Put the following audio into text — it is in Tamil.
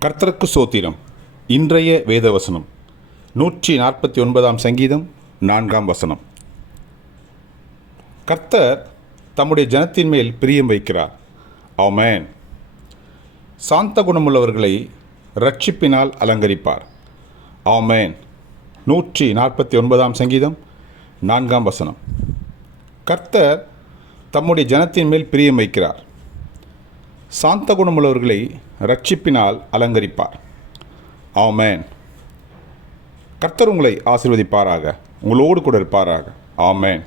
கர்த்தருக்கு சோத்திரம். இன்றைய வேதவசனம். நூற்றி நாற்பத்தி ஒன்பதாம் சங்கீதம் நான்காம் வசனம். கர்த்தர் தம்முடைய ஜனத்தின் மேல் பிரியம் வைக்கிறார். ஆமென். சாந்த குணமுள்ளவர்களை ரட்சிப்பினால் அலங்கரிப்பார். ஆமென். நூற்றி நாற்பத்தி ஒன்பதாம் சங்கீதம் நான்காம் வசனம். கர்த்தர் தம்முடைய ஜனத்தின் மேல் பிரியம் வைக்கிறார். சாந்த குணமுள்ளவர்களை ரட்சிப்பினால் அலங்கரிப்பார். ஆமேன். கர்த்தர் உங்களை ஆசீர்வதிப்பாராக. உங்களோடு கூட இருப்பாராக. ஆமேன்.